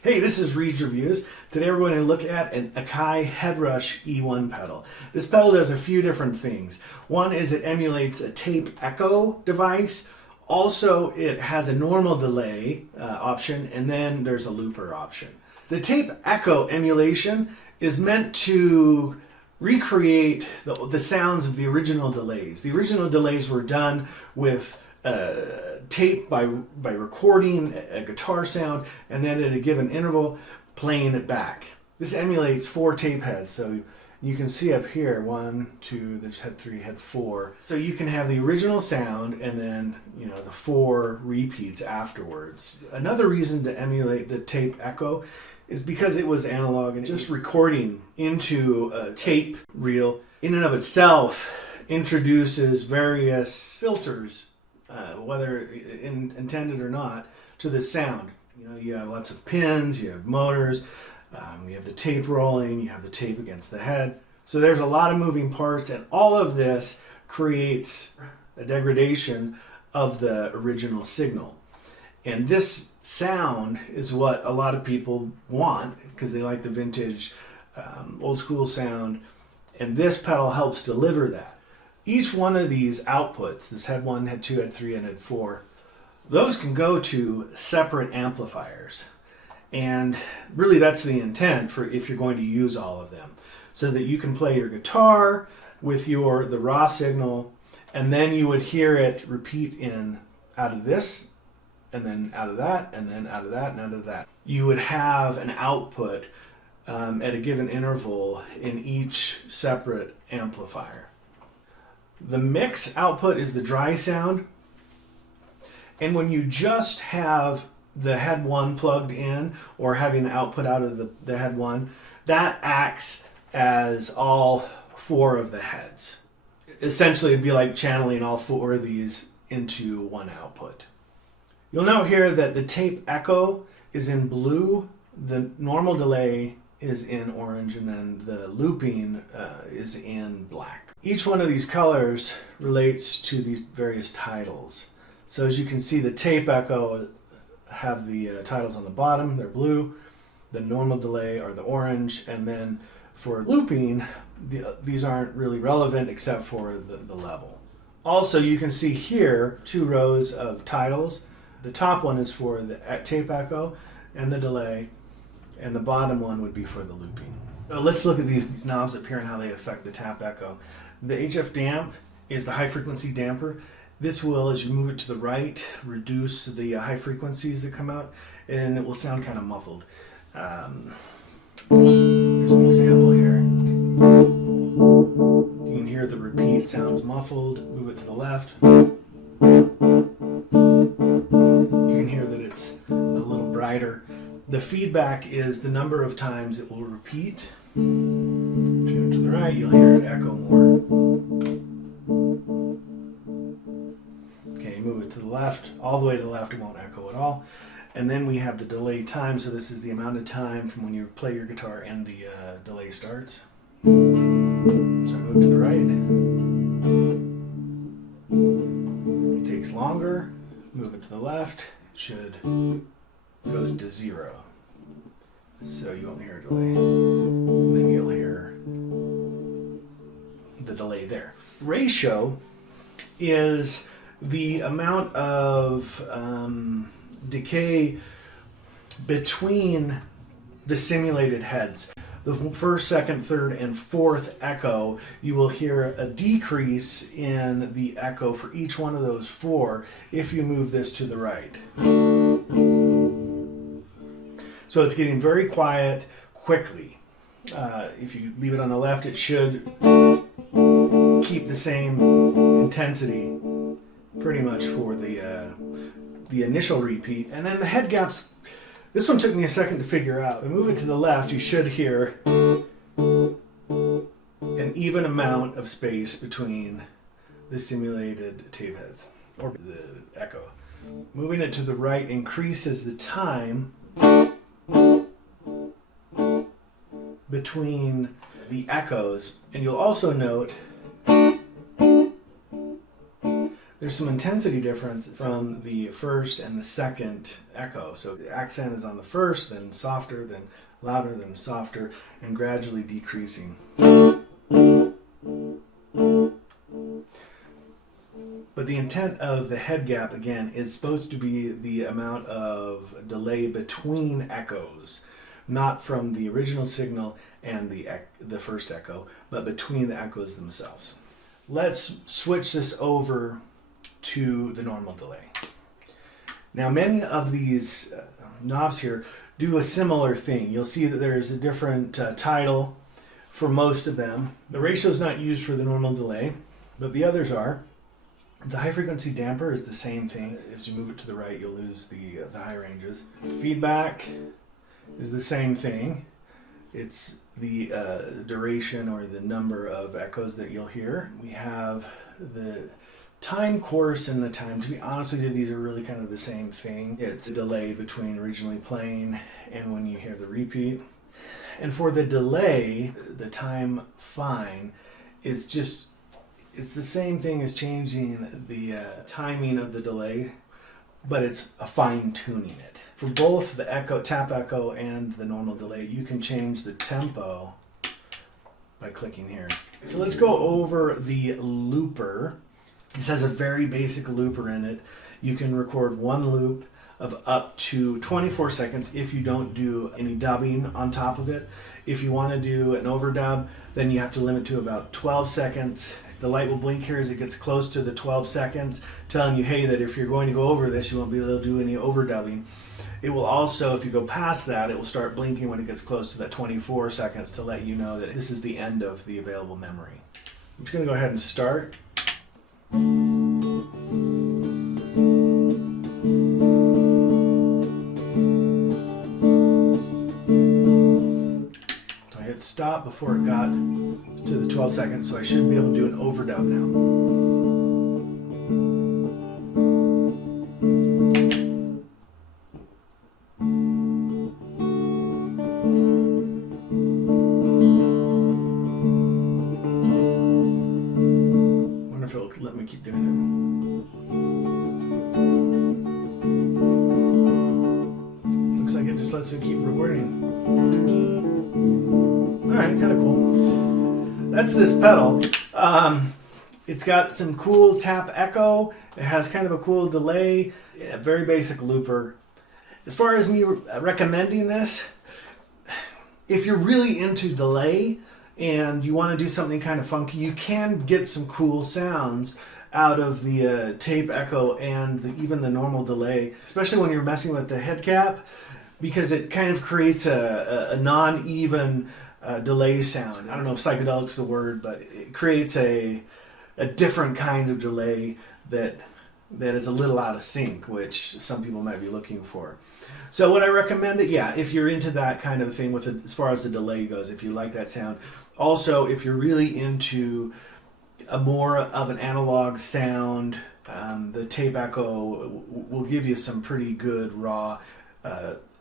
Hey, this is Reid's Reviews. Today we're going to look at an Akai HEADRUSH E1 pedal. This pedal does a few different things. One is it emulates a tape echo device. Also, it has a normal delay option, and then there's a looper option. The tape echo emulation is meant to recreate the sounds of the original delays. The original delays were done with tape by recording a guitar sound and then at a given interval playing it back. This emulates 4 tape heads, so you can see up here 1, 2, there's head 3, head 4. So you can have the original sound and then the 4 repeats afterwards. Another reason to emulate the tape echo is because it was analog, and just recording into a tape reel in and of itself introduces various filters, whether intended or not, to the sound. You have lots of pins, you have motors, you have the tape rolling, you have the tape against the head. So there's a lot of moving parts, and all of this creates a degradation of the original signal. And this sound is what a lot of people want because they like the vintage, old school sound, and this pedal helps deliver that. Each one of these outputs, this head 1, head 2, head 3, and head 4, those can go to separate amplifiers. And really that's the intent for if you're going to use all of them, so that you can play your guitar with the raw signal, and then you would hear it repeat out of this, and then out of that, and then out of that, and out of that. You would have an output at a given interval in each separate amplifier. The mix output is the dry sound, and when you just have the head 1 plugged in or having the output out of the head 1, that acts as all 4 of the heads. Essentially, it'd be like channeling all 4 of these into one output. You'll note here that the tape echo is in blue, the normal delay is in orange, and then the looping is in black. Each one of these colors relates to these various titles. So as you can see, the tape echo have the titles on the bottom, they're blue. The normal delay are the orange, and then for looping, these aren't really relevant except for the level. Also, you can see here 2 rows of titles. The top one is for the tape echo and the delay, and the bottom one would be for the looping. So let's look at these knobs up here and how they affect the tap echo. The HF damp is the high frequency damper. This will, as you move it to the right, reduce the high frequencies that come out, and it will sound kind of muffled. Here's an example here. You can hear the repeat sounds muffled. Move it to the left. You can hear that it's a little brighter. The feedback is the number of times it will repeat. Tune to the right, you'll hear it echo more. Okay, move it to the left, all the way to the left, it won't echo at all. And then we have the delay time, so this is the amount of time from when you play your guitar and the delay starts. So I move to the right. It takes longer, move it to the left, it goes to 0. So you won't hear a delay. And then you'll hear the delay there. Ratio is the amount of decay between the simulated heads. The 1st, 2nd, 3rd, and 4th echo, you will hear a decrease in the echo for each one of those 4 if you move this to the right. So it's getting very quiet quickly. If you leave it on the left, it should keep the same intensity pretty much for the initial repeat. And then the head gaps, this one took me a second to figure out. We move it to the left, you should hear an even amount of space between the simulated tape heads, or the echo. Moving it to the right increases the time between the echoes, and you'll also note There's some intensity difference from the first and the second echo. So the accent is on the first, then softer, then louder, then softer, and gradually decreasing. But the intent of the head gap, again, is supposed to be the amount of delay between echoes, not from the original signal and the first echo, but between the echoes themselves. Let's switch this over to the normal delay. Now, many of these knobs here do a similar thing. You'll see that there's a different title for most of them. The ratio is not used for the normal delay, but the others are. The high frequency damper is the same thing. As you move it to the right, you'll lose the high ranges. Feedback is the same thing. It's the duration or the number of echoes that you'll hear. We have the time course and the time. To be honest with you, these are really kind of the same thing. It's a delay between originally playing and when you hear the repeat. And for the delay, the time fine is just, it's the same thing as changing the timing of the delay, but it's a fine tuning it. For both the echo, tap echo and the normal delay, you can change the tempo by clicking here. So let's go over the looper. This has a very basic looper in it. You can record one loop of up to 24 seconds if you don't do any dubbing on top of it. If you want to do an overdub, then you have to limit to about 12 seconds. The light will blink here as it gets close to the 12 seconds, telling you, hey, that if you're going to go over this, you won't be able to do any overdubbing. It will also, if you go past that, it will start blinking when it gets close to that 24 seconds to let you know that this is the end of the available memory. I'm just going to go ahead and start. So I hit stop before it got to the 12 seconds, so I should be able to do an overdub now. If it'll let me keep doing it. Looks like it just lets me keep recording. Alright, kind of cool. That's this pedal. It's got some cool tap echo. It has kind of a cool delay. A very basic looper. As far as me recommending this, if you're really into delay, and you want to do something kind of funky, you can get some cool sounds out of the tape echo and even the normal delay, especially when you're messing with the head cap, because it kind of creates a non-even delay sound. I don't know if psychedelic's the word, but it creates a different kind of delay that is a little out of sync, which some people might be looking for. So would I recommend it? Yeah, if you're into that kind of thing with it, as far as the delay goes, if you like that sound. Also, if you're really into a more of an analog sound, the tape echo will give you some pretty good raw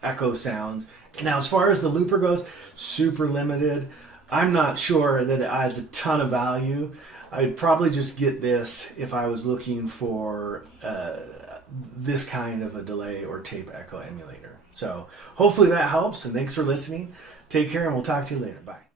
echo sounds. Now, as far as the looper goes, super limited. I'm not sure that it adds a ton of value. I'd probably just get this if I was looking for this kind of a delay or tape echo emulator. So hopefully that helps, and thanks for listening. Take care, and we'll talk to you later. Bye.